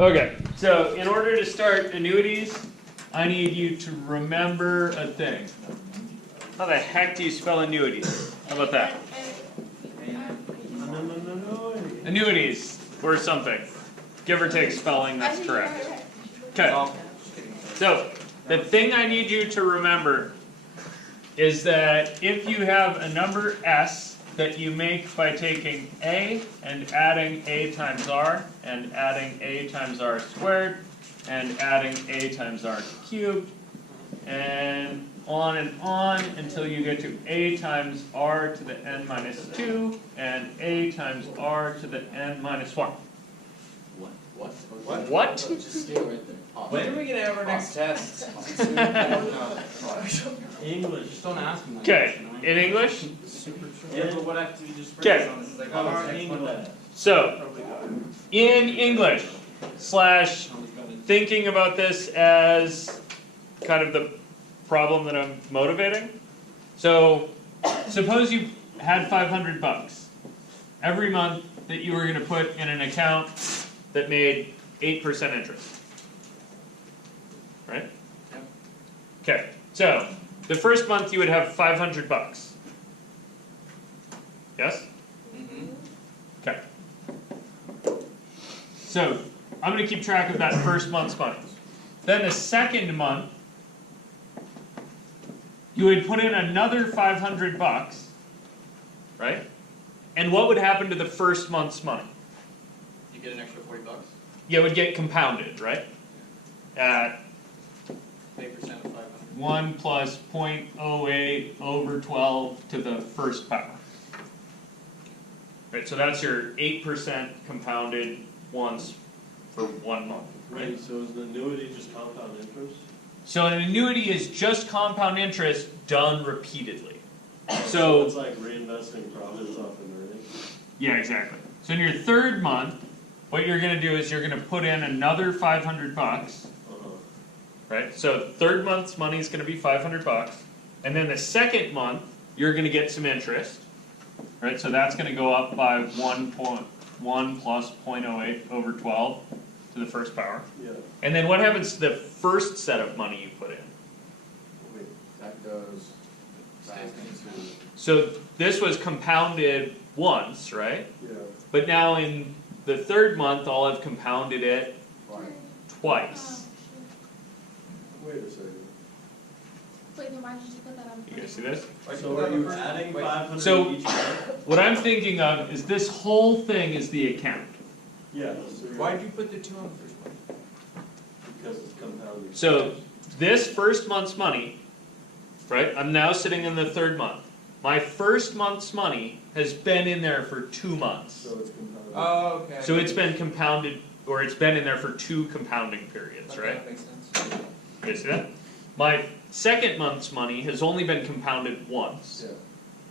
Okay, so in order to start annuities, I need you to remember a thing. How the heck do you spell annuities? How about that? Annuities, or something. Give or take spelling, that's correct. Okay, so the thing I need you to remember is that if you have a number S that you make by taking A and adding A times R and adding A times R squared and adding A times R cubed and on until you get to A times R to the n minus 2 and A times R to the n minus 1. What? Just stay right there. When are we going to have our next test? English. Just don't ask me. Okay, in English? Yeah, but what after you just Okay. on this? It's like, oh, it's English. So, in English, slash thinking about this as kind of the problem that I'm motivating. So, suppose you had 500 bucks every month that you were going to put in an account that made 8% interest. Right? Okay, so the first month you would have 500 bucks. Yes? Okay. So, I'm going to keep track of that first month's money. Then the second month, you would put in another 500 bucks, right? And what would happen to the first month's money? You get an extra 40 bucks? Yeah, it would get compounded, right? At 8% of 500. 1 plus 0.08 over 12 to the first power. Right, so that's your 8% compounded once for 1 month. Right, so is an annuity just compound interest? So an annuity is just compound interest done repeatedly. So it's like reinvesting profits off an earning? Yeah, exactly. So in your third month, what you're going to do is you're going to put in another 500 bucks. Right? So third month's money is going to be 500 bucks. And then the second month, you're going to get some interest. Right? So that's going to go up by 1 plus 0.08 over 12 to the first power. Yeah. And then what happens to the first set of money you put in? Wait, that goes back into... So this was compounded once, right? Yeah. But now in the third month, I'll have compounded it twice. Wait a second. Wait, then why did you put that on? You guys see this? So are you adding 500 So- each month? What I'm thinking of is this whole thing is the account. Yeah. So Why'd you put the 2 on the first one? because it's compounding. So this first month's money, right? I'm now sitting in the third month. My first month's money has been in there for 2 months. So it's compounding. Oh, okay. So it's been compounded, or it's been in there for 2 compounding periods, Okay, right? that makes sense. You guys see that? My second month's money has only been compounded once. Yeah.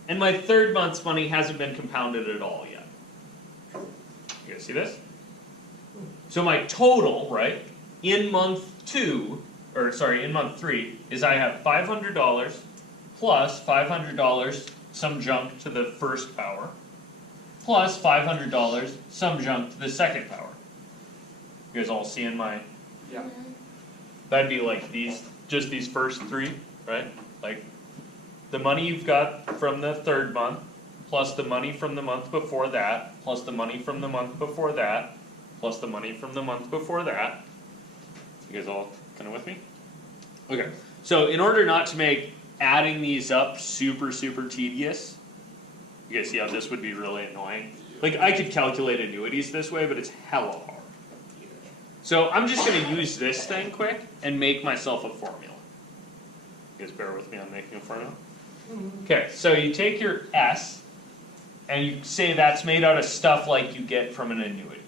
And my third month's money hasn't been compounded at all yet. You guys see this? So my total, right, in month 2, or sorry, in month 3, is I have $500 plus $500 some junk to the first power, plus $500 some junk to the second power. You guys all seeing my? Yeah. That'd be like these, just these first 3, right? Like the money you've got from the third month, plus the money from the month before that, plus the money from the month before that, plus the money from the month before that. You guys all kind of with me? Okay, so in order not to make adding these up super tedious, you guys see how this would be really annoying? Like I could calculate annuities this way, but it's hella hard. So I'm just going to use this thing quick and make myself a formula. You guys bear with me on making a formula? Okay, so you take your S and you say that's made out of stuff like you get from an annuity.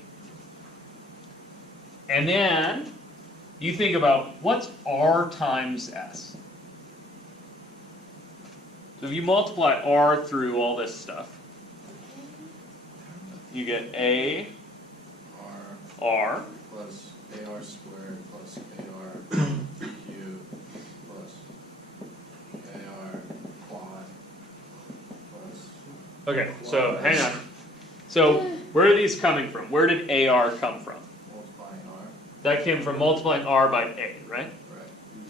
And then you think about what's R times S. So if you multiply R through all this stuff, you get A R plus AR squared plus AR cubed plus AR quad plus... Okay, so hang on. So where are these coming from? Where did AR come from? Multiplying R. that came from multiplying r by a, right? Right.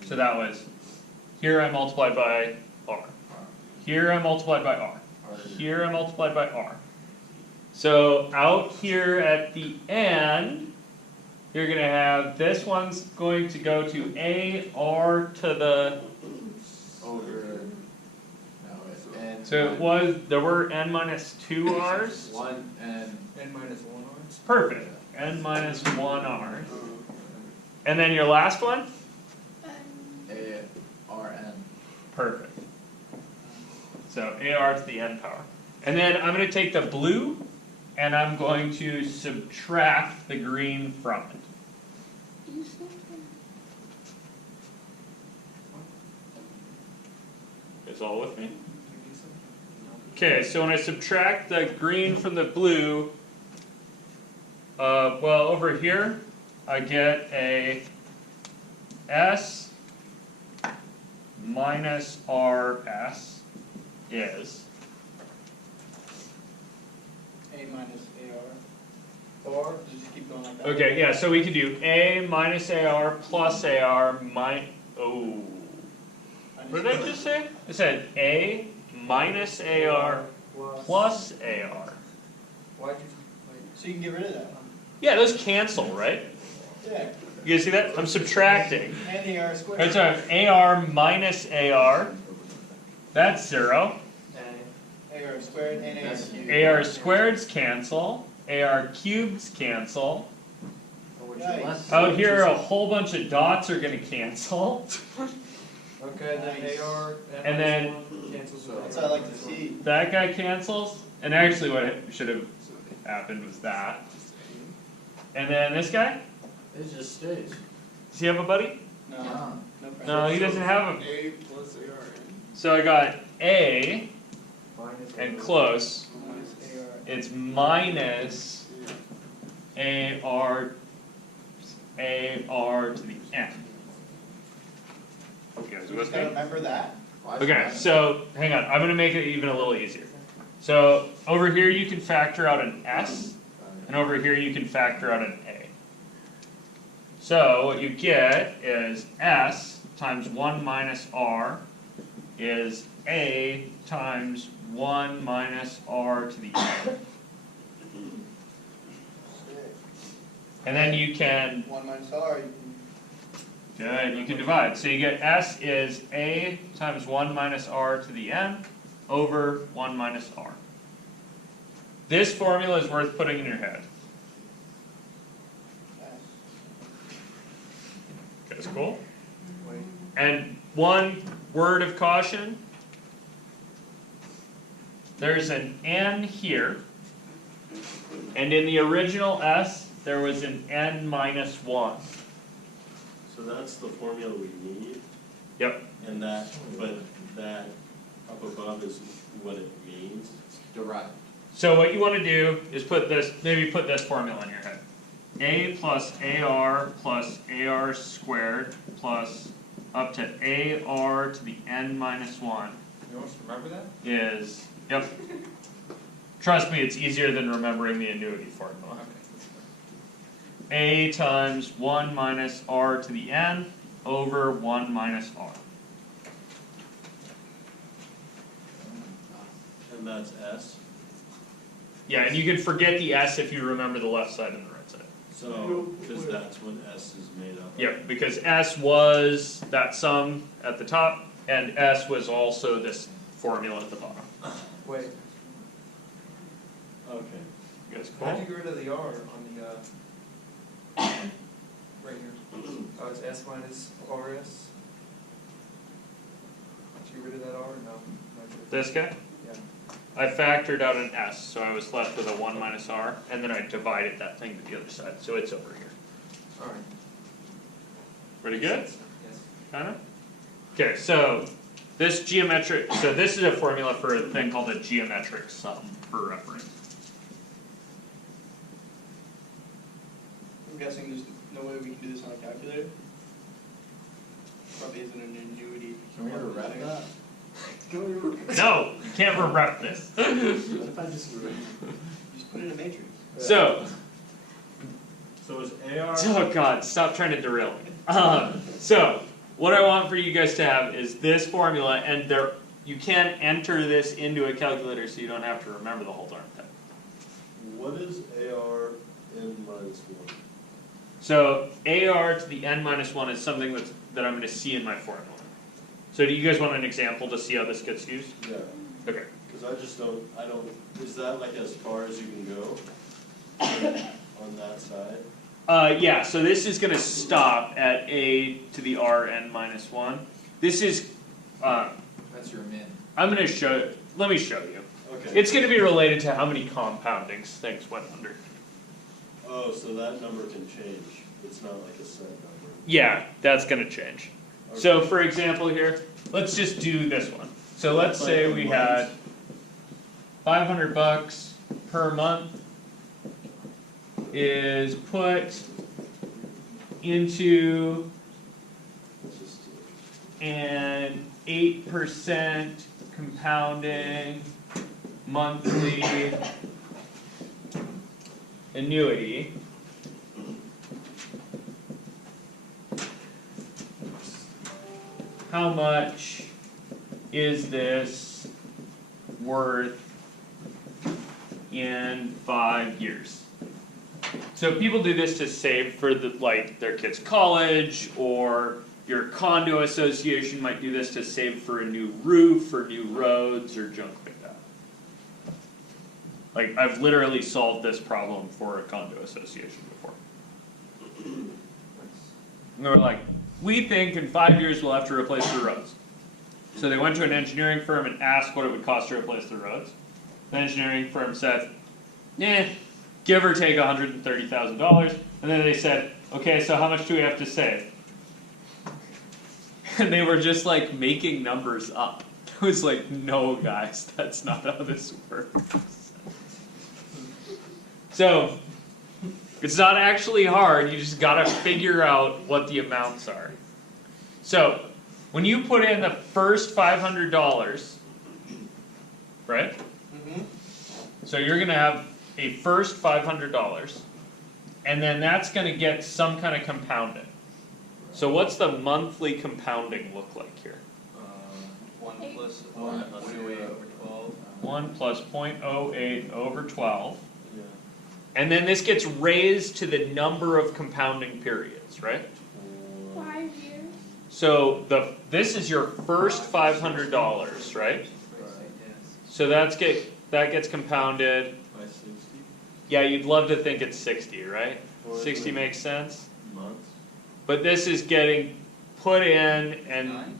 So that was, here I multiplied by r. R. Here I multiplied by r. R. Here I multiplied by r. So out here at the end, you're going to have, this one's going to go to a r to the, Over. No, it's n. so it was, there were n minus 2 r's. 1 n. N minus 1 R. Perfect, n minus 1 r. And then your last one? A r n. Perfect. So ar to the n power. And then I'm going to take the blue and I'm going to subtract the green from it. You skipped one. It's all with me? Okay, so when I subtract the green from the blue, well, over here, I get a S minus RS is, A minus AR. Or just keep going like that. okay, yeah, so we could do A minus AR plus AR oh, what did I just say? I said A minus AR plus AR. Why'd you, So you can get rid of that one. Yeah, those cancel, right? Yeah. You guys see that? I'm subtracting. And the AR squared. Right, so I have AR minus AR, that's 0. AR squared and AR cubed. AR squareds cancel, AR cubes cancel. Nice. Out here, a whole bunch of dots are going to cancel. okay, then Nice. AR, And then- cancels That's with what I like to see. That guy cancels. And actually, what should have happened was that. And then this guy, It just stays. does he have a buddy? No. No. No pressure. No, he doesn't have a. A plus AR. So I got A, Minus and close. Minus AR. It's minus AR to the n. You guys Just with gotta me? remember that. Why is Okay, mine- so hang on, I'm gonna make it even a little easier. So over here you can factor out an S, and over here you can factor out an A. So what you get is S times 1 minus R is A times 1 minus R to the n. And then you can, 1 minus R. good, you can divide. So you get S is A times 1 minus R to the n over 1 minus R. This formula is worth putting in your head. That's cool. Wait. And one word of caution, there's an n here, and in the original S, there was an n minus 1. So that's the formula we need, Yep. and that, but that up above is what it means. Derived. So what you want to do is put this, maybe put this formula in your head. A plus AR squared plus up to AR to the n minus 1 You want us to remember that? is, yep. Trust me, it's easier than remembering the annuity formula. Okay. A times 1 minus R to the n over 1 minus R. And that's S, Yeah, and you can forget the S if you remember the left side and the right side. so, because that's what S is made up of. Yep, because S was that sum at the top, and S was also this formula at the bottom. Wait, Okay, You guys how'd cool? you get rid of the R on the, right here? Oh, it's S minus RS? Did you get rid of that R or no? Not good. This guy? Yeah. I factored out an S, so I was left with a 1 minus R, and then I divided that thing to the other side, so it's over here. Alright. Pretty good? Yes. Kinda? Okay, so this geometric, so this is a formula for a thing called a geometric sum for reference. I'm guessing there's no way we can do this on a calculator. Probably isn't an annuity. Can we ever wrap that? No, you can't rep this. What if I just Just put it in a matrix. So, So is AR, Oh God, stop trying to derail me. So, what I want for you guys to have is this formula, and you can enter this into a calculator so you don't have to remember the whole darn thing. what is AR n minus 1? So, AR to the n minus 1 is something that I'm going to see in my formula. So, do you guys want an example to see how this gets used? Yeah, Okay. because I don't, is that like as far as you can go on that side? Yeah, so this is going to stop at a to the r n minus 1. This is, That's your min. I'm going to show, let me show you. Okay. It's going to be related to how many compoundings things went under. Oh, so that number can change. It's not like a set number. Yeah, that's going to change. Okay. So for example here, let's just do this one. So let's Like say a we month. had $500 per month is put into It's just, an 8% compounding monthly annuity. How much is this worth in 5 years? So people do this to save for their kids' college, or your condo association might do this to save for a new roof or new roads or junk like that. Like I've literally solved this problem for a condo association before. And they were like, we think in 5 years we'll have to replace the roads. So they went to an engineering firm and asked what it would cost to replace the roads. The engineering firm said, give or take $130,000. And then they said, okay, so how much do we have to save? And they were just like making numbers up. It was like, no guys, that's not how this works. So, it's not actually hard, you just gotta figure out what the amounts are. So, when you put in the first $500, right? Mm-hmm. So you're gonna have a first $500, and then that's gonna get some kind of compounding. So what's the monthly compounding look like here? 1 plus One 1.08 over 12. 1 plus 0.08 over 12. yeah. And then this gets raised to the number of compounding periods, right? 5 years. So this is your first $500, right? Yes. So that gets compounded. By 60 Yeah, you'd love to think it's 60, right? Or 60 makes sense. months? But this is getting put in, and 9?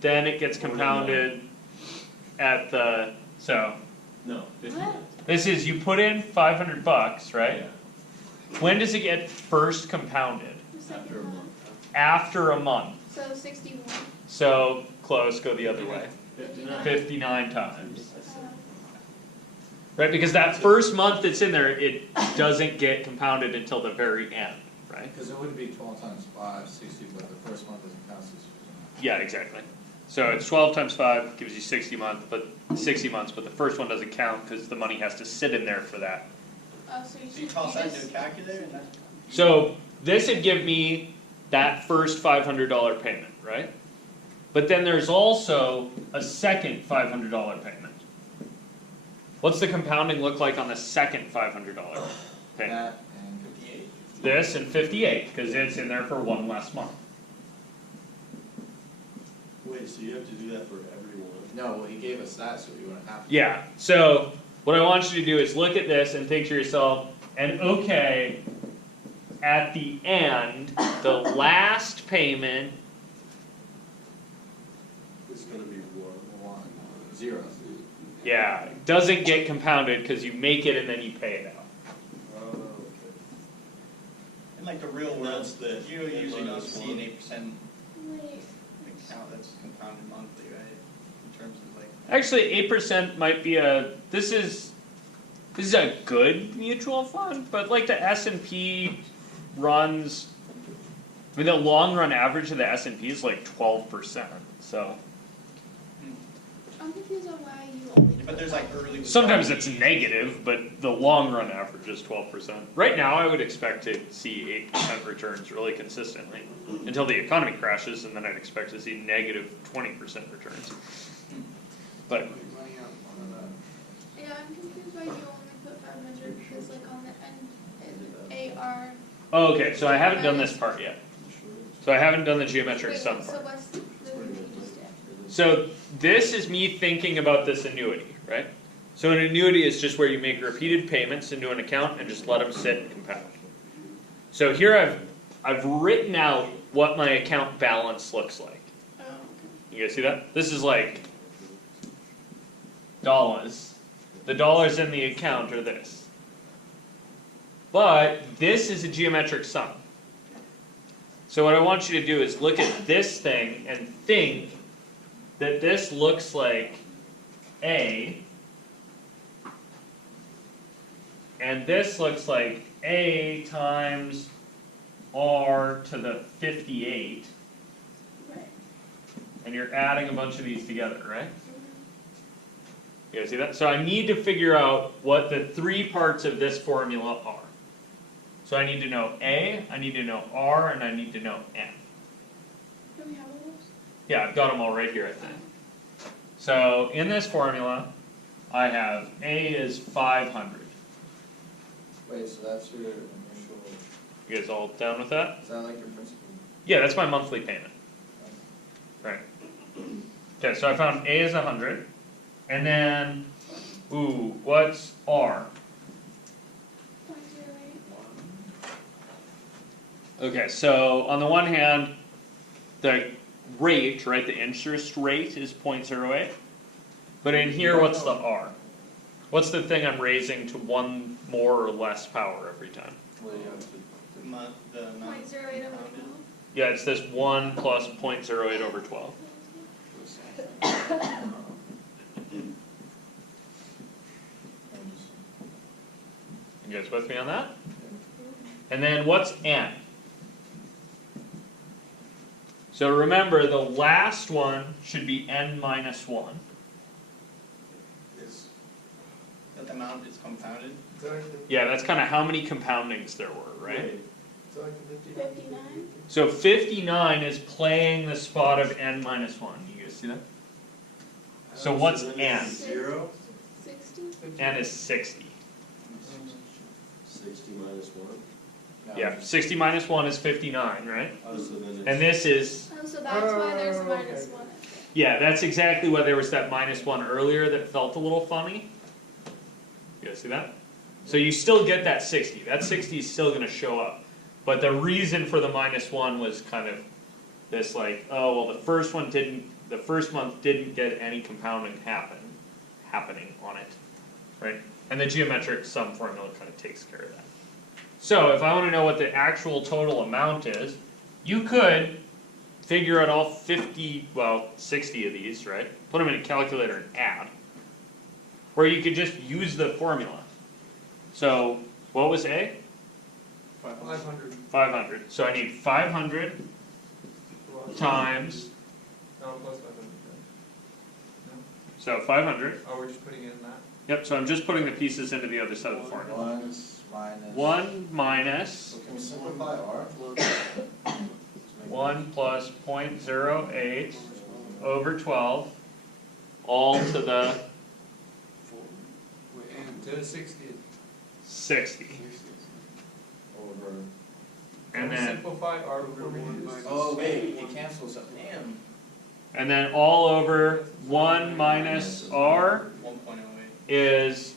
then it gets compounded at the, so No, 50 What? months. this is, you put in $500, right? Yeah. When does it get first compounded? The second After a month. month. After a month. So 61. So close, go the other way. 59. 59 times. Uh, Right, because that first month that's in there, it doesn't get compounded until the very end, right? Because it would be 12 times 5, 60, but the first month doesn't count 60. Yeah, exactly. So it's 12 times 5 gives you 60 months, but the first one doesn't count because the money has to sit in there for that. oh, so you So you should toss that just- into a calculator and that's. So this would give me that first $500 payment, right? But then there's also a second $500 payment. What's the compounding look like on the second $500 payment? That and 58. This and 58, because it's in there for one less month. Wait, so you have to do that for everyone? No, well, he gave us that, so you wouldn't have to. Yeah, so what I want you to do is look at this and think to yourself, and okay, at the end, the last payment, It's gonna be 1. 1, 0. yeah, doesn't get compounded because you make it and then you pay it out. Oh, okay. In like the real And world, that's the you usually don't minus see one. an 8% Wait. account that's compounded monthly, right? In terms of like. Actually, 8% might be this is a good mutual fund, but like the S&P runs, I mean the long run average of the S&P is like 12%, so. I'm confused on why you only But there's like early. Sometimes it's negative, but the long run average is 12%. Right now, I would expect to see 8% returns really consistently until the economy crashes, and then I'd expect to see negative 20% returns. But Money out one of that. Yeah, I'm confused why you only put 500 because like on the end is AR. oh, okay, so I haven't done this part yet. So I haven't done the geometric Wait, sum so part. what's the So this is me thinking about this annuity, right? So an annuity is just where you make repeated payments into an account and just let them sit and compound. So here I've written out what my account balance looks like. Oh, You guys see that? This is like dollars. The dollars in the account are this. But this is a geometric sum. So what I want you to do is look at this thing and think that this looks like A, and this looks like A times R to the 58, right. and you're adding a bunch of these together, right? You guys see that? So I need to figure out what the three parts of this formula are. So I need to know A, I need to know R, and I need to know N. Do we have all those? Yeah, I've got them all right here, I think. So in this formula, I have A is 500. Wait, so that's your initial, You guys all down with that? is that like your principal? Yeah, that's my monthly payment. Right. Okay, so I found A is 100. And then, ooh, what's R? 0.08. Okay, so on the one hand, the rate, right, the interest rate is 0.08. But in here, what's the R? What's the thing I'm raising to one more or less power every time? Well, you have to, The amount. 0.08 over 12. Yeah, it's this 1 plus 0.08 over 12. You guys with me on that? And then what's N? So remember, the last one should be N minus 1. Is that the amount is compounded? Yeah, that's kind of how many compoundings there were, right? So like the 59? 59. So 59 is playing the spot of N minus 1. You guys see that? So what's N? 0? 60. N is 60. 60 minus 1? Yeah, 60 minus 1 is 59, right? Oh, so then it's. And this is, Oh, so that's why there's a okay. minus 1. yeah, that's exactly why there was that minus 1 earlier that felt a little funny. You guys see that? So you still get that 60. That 60 is still going to show up. But the reason for the minus 1 was kind of this like, oh, well, the first month didn't get any compounding happening on it, right? And the geometric sum formula kind of takes care of that. So if I want to know what the actual total amount is, you could figure out all 60 of these, right? Put them in a calculator and add. Or you could just use the formula. So what was A? 500. 500. So I need 500 times, No, plus 500. so 500. Oh, we're just putting it in that? Yep, so I'm just putting the pieces into the other side of the formula. 1 minus Can we simplify R? 1 plus 0.08 over 12, all to the To the 60. 60. Over. And then, Simplify R before we do this. Oh, wait, it cancels out. Damn. and then all over 1 minus r 1.08. is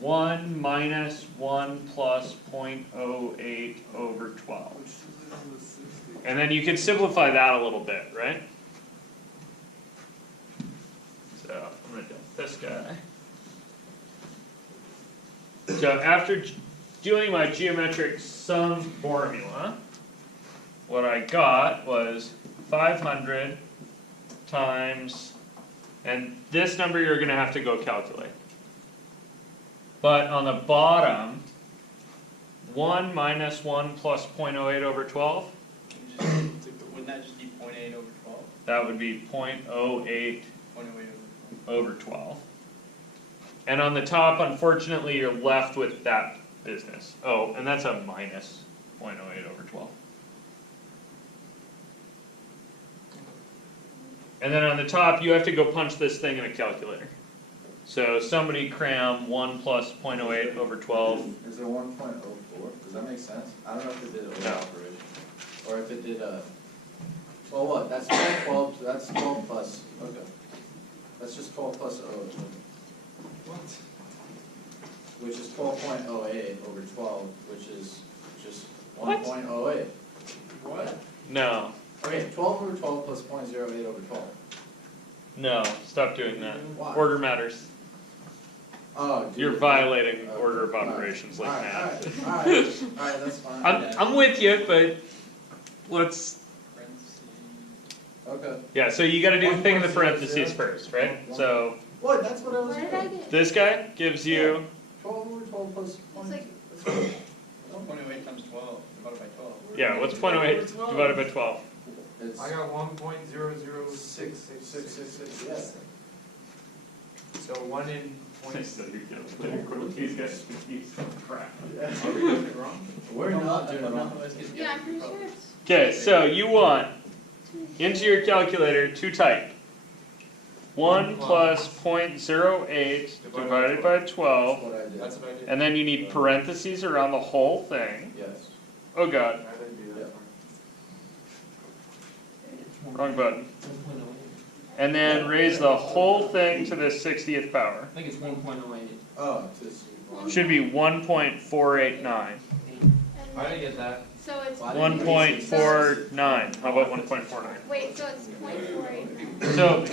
1 minus 1 plus 0.08 over 12. And then you can simplify that a little bit, right? So I'm going to dump this guy. So after doing my geometric sum formula, what I got was 500 times, and this number you're going to have to go calculate. But on the bottom, 1 minus 1 plus 0.08 over 12, Wouldn't that just be 0.8 over 12? that would be 0.08 0.08 over 12. over 12. And on the top, unfortunately, you're left with that business. Oh, and that's a minus 0.08 over 12. And then on the top, you have to go punch this thing in a calculator. So somebody cram 1 plus 0.08 over 12. Is there 1.04? Does that make sense? I don't know if it did a No. operation, or if it did a, well, what, that's 12, that's 12 plus, okay. That's just 12 plus O, What? which is 12.08 over 12, which is just What? 1.08. What? No, Okay, 12 over 12 plus 0.08 over 12. no, stop doing that. Why? Order matters. Oh, dude. You're violating Okay, order of alright, operations like alright, that. Alright, that's fine. I'm with you, but let's, Okay. yeah, so you gotta do the thing in the 1.00. parentheses first, right? So What, that's what I was What did doing. I get? this guy gives you, 12 over 12 plus It's like- 0.08. 1.08 times 12 divided by 12. yeah, what's 0.08 divided by 12? It's I got 1.00666. yes. So 1 in point. These guys confused. Crap. Are we doing it wrong? We're not doing it wrong. Yeah, I'm pretty sure it's. Okay, so you want into your calculator to type 1 plus 0.08 divided by 12, That's what I did. That's what I did. and then you need parentheses around the whole thing. Yes. Oh god, I didn't do that part. wrong button. And then raise the whole thing to the 60th power. I think it's 1.08. Oh, just. Should be 1.489. I didn't get that. So it's. 1.49. How about 1.49? Wait, so it's 0.48. So,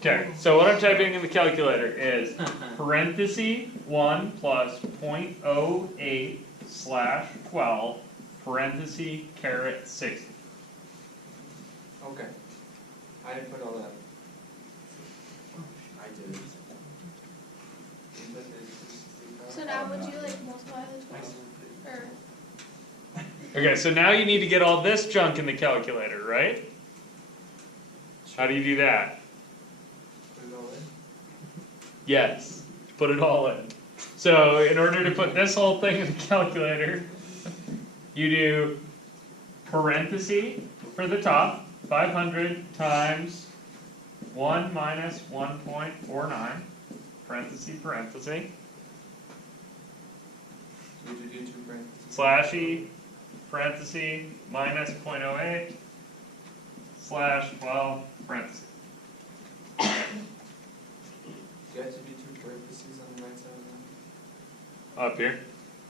okay, so what I'm typing in the calculator is parenthesis 1 plus 0.08 slash 12 parenthesis caret 60. Okay. I didn't put all that. I did. So now would you like multiply the 12? Or, Okay, so now you need to get all this junk in the calculator, right? How do you do that? Put it all in? Yes, put it all in. So in order to put this whole thing in the calculator, you do parenthesis for the top, 500 times 1 minus 1.49, parenthesis, parenthesis, So we should do 2 parentheses. slashy, parenthesis, minus 0.08, slash 12, parenthesis. Do you have to do 2 parentheses on the right side of Up here,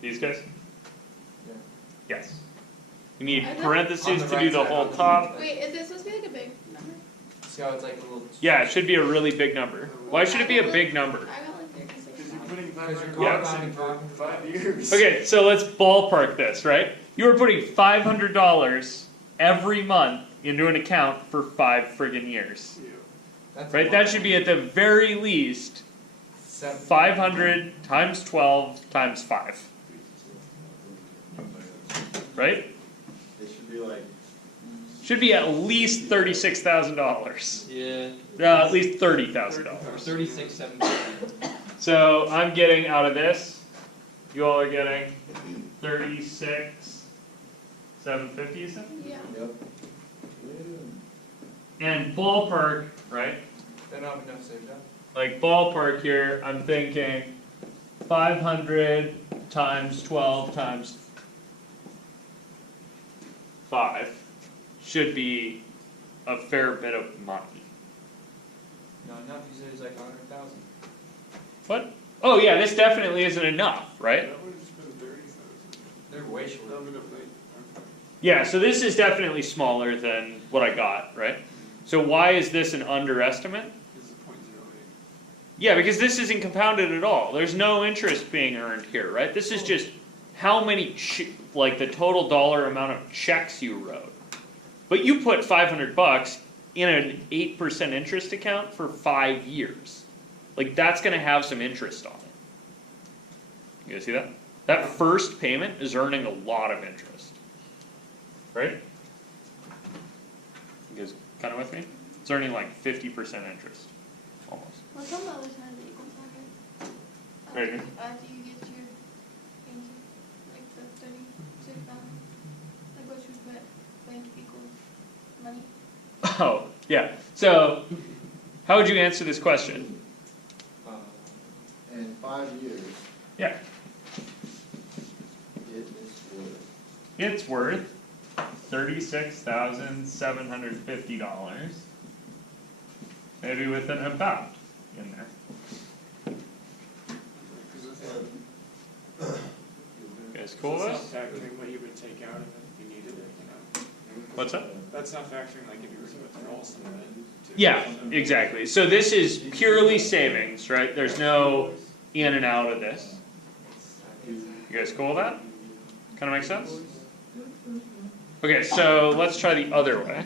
these guys? that? Yeah. Yes. You need I don't- parentheses On the to do right the side, whole on the top. wait, is this supposed to be like a big number? See how it's like a little. Yeah, it should be a really big number. Why should it be a big number? I got like 36. Because you're Yeah. compounding for 5 years. Okay, so let's ballpark this, right? You are putting $500 every month into an account for 5 friggin' years. That's Right? a That lot. should be at the very least 500 times 12 times 5. Right? It should be like, Should be at least $36,000. Yeah. At least $30,000. 36,750. So I'm getting out of this, you all are getting 36,750, you said? Yeah. Yep. And ballpark, right? They don't have enough saved up. Like ballpark here, I'm thinking 500 times 12 times 5 should be a fair bit of money. Not enough, you said it's like 100,000. What? Oh yeah, this definitely isn't enough, right? They're way short. Yeah, so this is definitely smaller than what I got, right? So why is this an underestimate? Yeah, because this isn't compounded at all. There's no interest being earned here, right? This is just how many, like the total dollar amount of checks you wrote. But you put $500 in an 8% interest account for 5 years. Like that's gonna have some interest on it. You guys see that? That first payment is earning a lot of interest. Right? You guys kinda with me? It's earning like 50% interest, almost. What's on the other side of the equal sign? Right here. After you get your answer, like the 36,000, like what you put bank equals money. Oh, yeah, so, how would you answer this question? In 5 years, Yeah, it is worth, it's worth $36,750. Maybe with an about in there. You guys cool with That's this? not factoring what you would take out of it if you needed it, you know? What's that? That's not factoring like if you were to withdraw some of it. to- Yeah, exactly. So this is purely savings, right? There's no in and out of this. You guys cool with that? Kinda make sense? Okay, so let's try the other way.